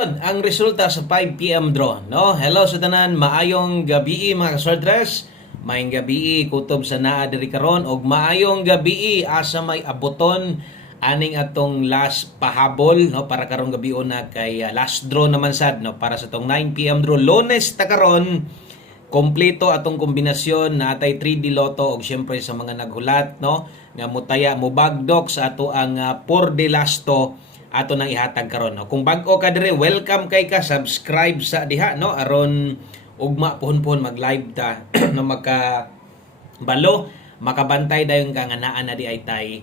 Ang resulta sa 5 PM draw, no? Hello sa tanan, maayong gabi mga kasordres. Maayong gabi kutob sa naa diri karon og maayong gabi asa may aboton aning atong last pahabol, no, para karong gabi na kay last draw naman sad, no, para sa tong 9 PM draw. Lunes ta karon. Kompleto atong kombinasyon na atay 3D Lotto og syempre sa mga naghulat, no, nga mutaya mo bagdok sa ato ang 4D Lasto ato nang ihatag karon, no. Kung bag-o ka dire, welcome kay ka, subscribe sa diha, no, aron ugma pohon-pohon mag-live ta no, balo makabantay dayon ka nga naa na di ay tay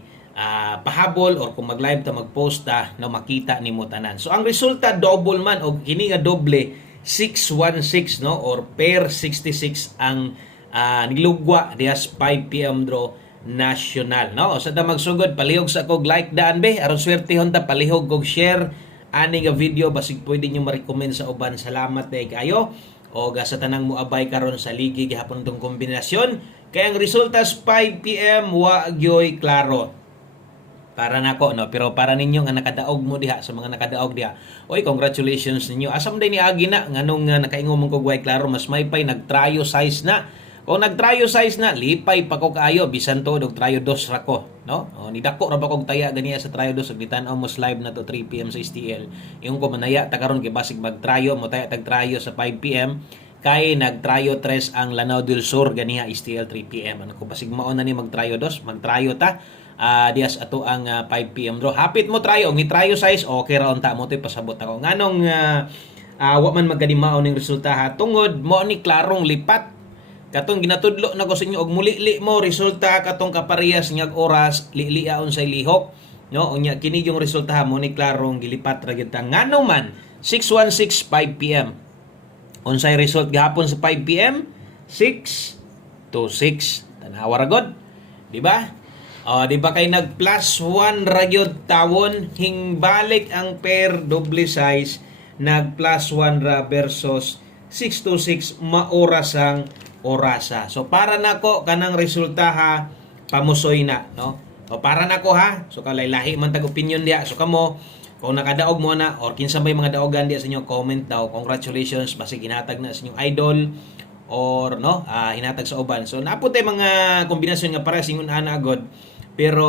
pahabol, or kung mag-live ta mag-post ta no, makita nimo tanan. So ang resulta double man, og kini nga doble 616, no, or pair 66 ang nilugwa dias 5 PM draw national, no. Sa da magsugod palihog sa kog like daan be aron swertehon ta, palihog kog share ani nga video basig pwede niyo ma-recommend sa uban. Salamat day kayo o sa tanang moabay karon sa ligi gihapon tong kombinasyon. Kay ang resulta sa 5 PM wa gyoy klaro para nako, no, pero para ninyo nga nakadaog mo diha, sa mga nakadaog diha, oy, congratulations ninyo. Asam day ni agi na nganong nakaingon mo kog way klaro, mas may pay nagtryo size na. Kung nagtryo size na, lipay pa ko kaayo, bisan to og tryo dos ra ko, no? O nidako ra ba kog taya ganiya sa tryo dos, og gitan-aw mo live na to 3 PM sa STL. Yung ko manaya ta karon kay basig magtryo mo taya tag tryo sa 5 PM kay nagtryo 3 ang Lanao del Sur ganiya STL 3 PM. Ano ko basig mao na ni magtryo dos, magtryo ta dias ato ang 5 PM draw. Hapit mo tryo, ni tryo size okay ra unta mo toy pasabot ako. Nganong wa man magkadimaon ning resulta ha, tungod mo ni klarong lipat. Katong ginatudlo na ko sa inyo, og mulili mo resulta katong kaparehas nga oras liliaon sa lihok, no, unya kini yung resulta mo ni klarong gilipat ra gyud ta. Ngano man 616 5 PM unsay result gihapon sa 5 PM 626 tanawa ra gud, di ba? Di ba kay nag plus 1 ra gyud tawon, hingbalik ang pair double size, nag plus 1 ra versus 626 maoras ang orasa. So para nako kanang resulta ha, pamusoy na, no? O para nako ha, so kalaylahi man tag opinion diha. So kamo kung nakadaog mo na or kinsa may mga daogan diha sa inyo, comment daw. Congratulations, basi ginatag na sa inyong idol or no, hinatag sa uban. So naapod tay mga kombinasyon nga para singon ana agod. Pero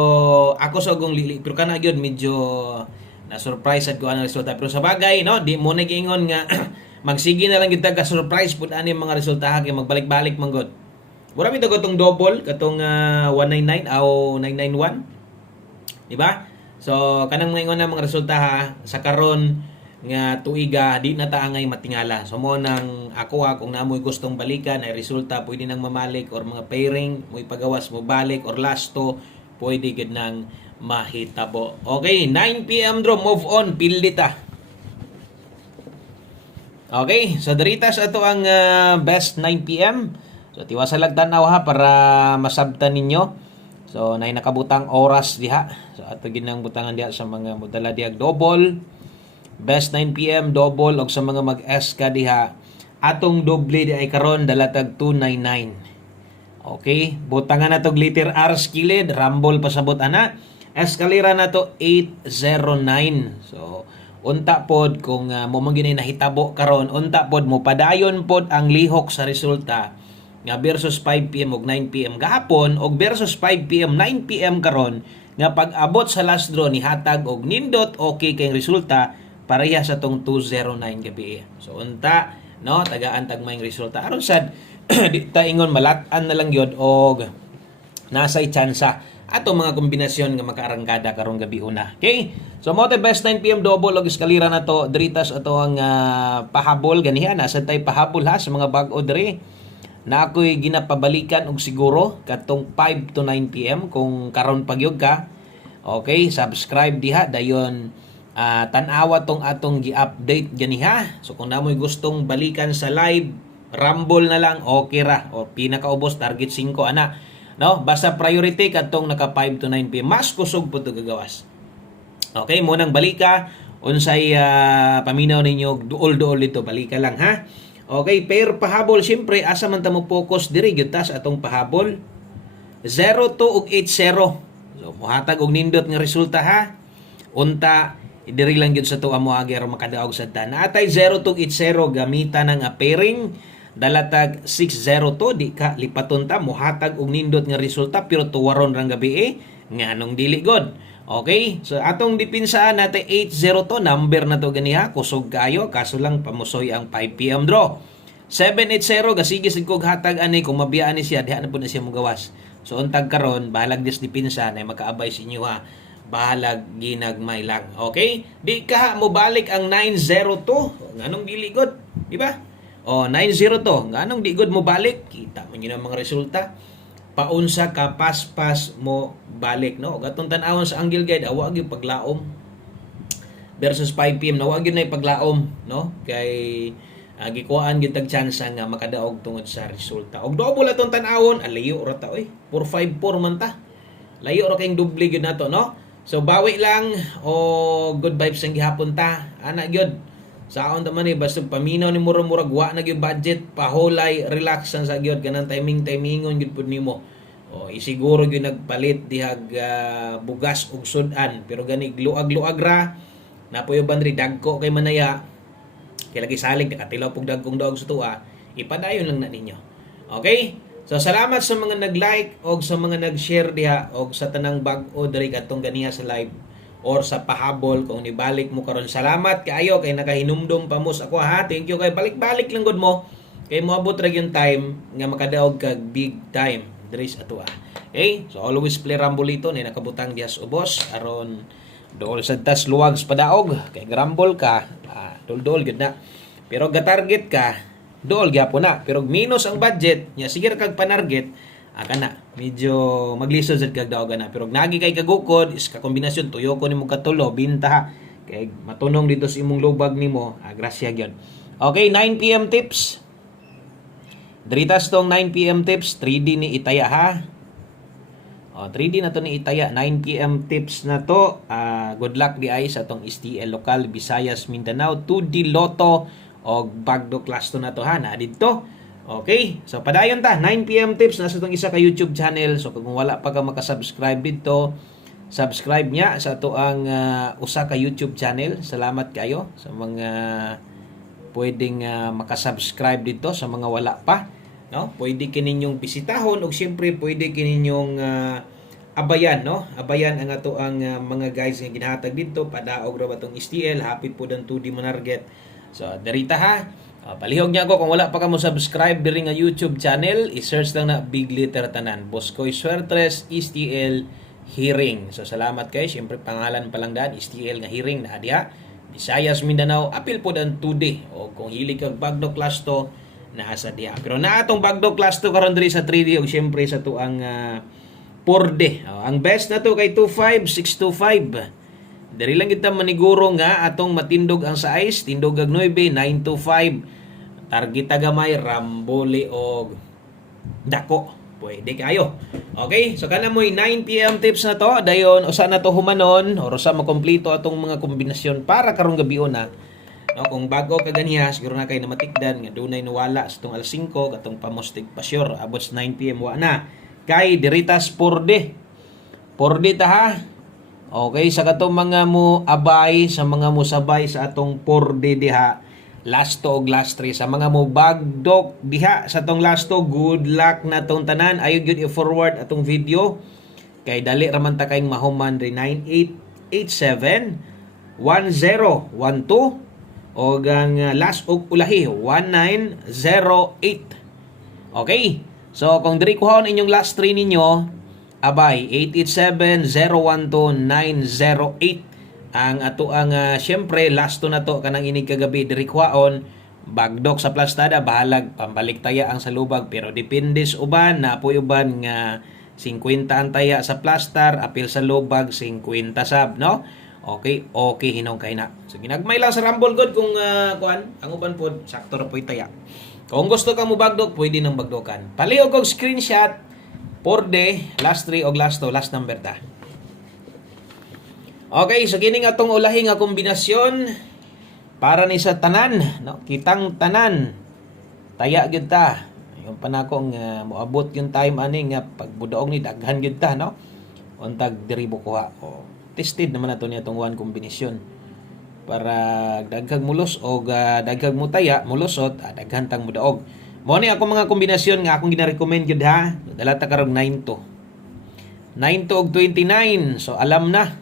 ako sa gong lili, pero kana gyud medyo na surprise at ko ang resulta. Pero sa bagay, no, di mo nagingon nga magsige na lang kita ka surprise pud ani mga resulta kay magbalik-balik man gud. Mura mi katong double katong 199 o 991. Di ba? So kanang moingon na mga resulta ha, sa karon nga tuiga di na ta angay matingala. So mo nang ako kung namoy gustong balikan ay resulta pwede nang mamalik, or mga pairing mo ipagawas mo balik, or lasto pwede gid nang mahitabo. Okay, 9 PM draw, move on, pildi ta. Okay, so diritas ato ang best 9 PM. So tiwasalag tanaw ha para masabtan ninyo. So nay nakabutang oras diha. So ato ginang butangan diha sa mga modala diag double. Best 9 PM double, og sa mga mag-S ka diha atong doble di ay karon dalatag 299. Okay, butangan na to glitter R skilled, rumble pasabot ana. Eskalera na to 809. So unta pod kung mo man ginay nahitabo karon, unta pod mo padayon pod ang lihok sa resulta nga versus 5 PM ug 9 PM gahapon, og versus 5 PM 9 PM karon, nga pag-abot sa last draw ni hatag og nindot okay kay resulta pareha sa tong 209 gabi. So unta, no, tagaan tag maayong resulta aron sad di ta ingon malat-an na lang gyud og nasay tsansa ato mga kombinasyon nga makaarangkada karong gabi una. Okay? So mo best 9 PM double og eskalera na to diritas ato ang pahabol ganiha, nasa tay pahabol ha sa mga bag-o diri. Na ako'y ginapabalikan og siguro katong 5 to 9 PM kung karon pagyog ka. Okay, subscribe diha dayon tan-awa tong atong gi-update ganiha. So kung namoy gustong balikan sa live, rumble na lang okay ra, o pinakaubos target 5 ana. No, basta priority katong naka 5 to 9 PM. Mas kusog po ito gagawas. Okay, munang balika. Unsay paminaw ninyo, duol-duol dito. Balika lang ha. Okay, pair pahabol. Siyempre, asa man ta mo focus diri gyutas atong pahabol. 0, 2 ug 8, 0. So, muhatag og nindot nga resulta ha. Unta, Diri lang gyud sa tuwa mo agi aron makadaog sa tan. Atay 0280 gamitan ng pairing dalatag 602 di ka lipaton ta mohatag og nindot nga resulta pero tuwaron rang gabi nganong dili god. Okay? So atong dipinsaan natin 802 number na to ganiha kusog kayo kaso lang pamusoy ang 5 PM draw. 780 gasige sig kog hatag ani kung mabiyaan ni siya diha na pud na siya mogawas. So untag karon bahalag dis dipinsa na makaabay sa inyo ha. Bahalag ginagmay lang. Okay? Di ka mo balik ang 902. Nganong dili god, di ba? O 902. Nganong di god mo balik? Kita mo yun ang mga resulta. Paunsa ka paspas mo balik, no? Gatong tan-awon sa angle guide awa gyud paglaom versus 5 PM na wa gyud na paglaom, no? Kay gikuhaan gyud tag chance nga makadaog tungod sa resulta. Og double atong tan-awon, alayo ra ta oy. 454 man ta. Layo ra kayong doble gyud nato, no? So bawi lang o good vibes ang gihapon ta. Ana gyud. Saon ta man ni basta paminaw ni murag-murag wa na gyud budget, pahulay, relax ang sa gyud kanang timingon gyud pud nimo. O isiguro gyud nagpalit dihag bugas ug sudan pero gani luag-luag ra napuyo bandri dagko kay manaya. Kaya lagi saling nakatilaw pug dagkong daog sa tuwa, ipadayon lang na ninyo. Okay? So salamat sa mga nag-like o sa mga nag-share diha o sa tanang bag-o diri katong ganiha sa live or sa pahabol kung nibalik mo karon. Salamat kaayo kay nakahinumdum pa mo sa ako ha. Thank you kay balik-balik lang gud mo kay moabot ra yung time nga makadaog kag big time diri sa tuwa. Okay? So always play rambolito ni nakabutang diha sa ubos aron dool sa tas luwag sa padaog kay grumble ka dol-dol gud na. Pero ga-target ka dool gyapon na. Pero minus ang budget nya sige ra kag panarget kana medyo maglisod sad kag daog na. Pero nagi kay kagukod is ka kombinasyon tuyo ko nimo katulo binta kay matunong dito sa imong lubag nimo grasya gyud. Okay, 9 PM tips. Diritas tong 9 PM tips 3D ni Itaya ha. 3D na to ni Itaya, 9 PM tips na to. Good luck di ay sa tong STL lokal Visayas Mindanao 2D Lotto o Bagdo class to na to ha na dito. Okay, so padayon ta 9 PM tips na sa tong isa ka YouTube channel. So kung wala pa ka makasubscribe dito, subscribe nya sa to ang usa ka YouTube channel. Salamat kayo sa mga pwedeng makasubscribe dito sa mga wala pa. No, pwede kininyong bisitahon ug siyempre pwede kininyong abayan, no? Abayan ang ato ang mga guys nga ginhatag dito padaog ra ba tong STL happy po dan 2D Manarget. So derita ha. Palihog niya ako kung wala pa ka mo subscribe diri nga YouTube channel, i-search lang na big letter tanan Boscoy Suertres STL Hearing. So salamat kay siyempre pangalan pa lang daan STL nga Hearing na diha. Visayas Mindanao apil po dan 2D o kung hilig kag Bagdo class to naasa diha. Pero na atong Bagdo class to karon diri sa 3D ug syempre sa tuang 4D. Ang best na to kay 25625. Diri lang kita maniguro nga atong matindog ang size, tindog ag 9 925. Target gamay ramboli og dako. Pwede kayo. Okay? So kana mo'y 9 PM tips na to. Dayon usa na to humanon or usa makompleto atong mga kombinasyon para karong gabi na. No, kung bago ka ganiya, siguro na kayo na matikdan nga dunay nawala sa tong alas 5 katong pamostig pasyor abot sa 9 PM wa na. Kay diritas 4D. 4D ta ha. Okay, sa katong mga mo abay sa mga mo sabay sa atong 4D diha. Last 2 og last 3 sa mga mo bagdok diha sa tong last 2, good luck na tong tanan. Ayo gyud i-forward atong video kay dali ra man ta kayong mahuman ri 9887 1012 o ang last og ulahi 1908. Okay? So kung diri kuhaon inyong last 3 ninyo, abay 887-012-908 ang ato ang syempre last to na to kanang inig kagabi diri kuhaon bagdok sa plastada bahalag pambalik taya ang sa lubag pero depende sa uban na po uban nga 50 ang taya sa plastar apil sa lubag 50 sab no. Okay, hinong kay na. So ginagmay lang sa Rumble God kung kuan ang uban pod sakto ra po'y taya. Kung gusto ka mo bagdok, pwede nang bagdokan. Palihog og screenshot 4D, last 3 og last 2, last number ta. Okay, so kini nga tong ulahi nga kombinasyon para ni sa tanan, no? Kitang tanan. Taya gyud ta. Yung panakong moabot yung time ani nga pagbudaog ni daghan gyud ta, no? Untag diri bukuha. Tested naman nato niya tong one kombinasyon. para daghang mulos o daghang mutaya mulusot daghan tang mudaog. Mao ni ako mga kombinasyon nga akong gina-recommend gyud ha. Dala ta karong 9 to. 9 to og 29. So alam na.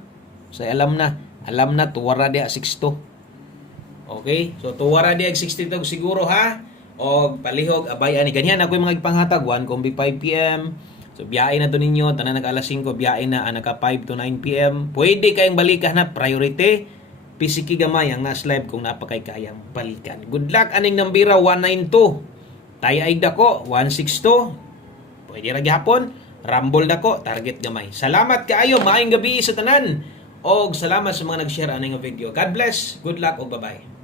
Alam na tuwara dia 6 to. Okay? So tuwara dia 60 to siguro ha. Og palihog abay ani ganyan ako yung mga ipanghatag 1 kombi 5 PM. So biyahe na to ninyo tanan nag alas 5 biyahe na naka 5 to 9 PM. Pwede kayong balikan na priority. Pisiki gamay ang nas live kung napakay kayang balikan. Good luck aning nambira 192. Tayo ay dako 162. Pwede ra gyapon. Rumble dako target gamay. Salamat kaayo maayong gabi sa tanan. Og salamat sa mga nag-share aning video. God bless. Good luck og bye-bye.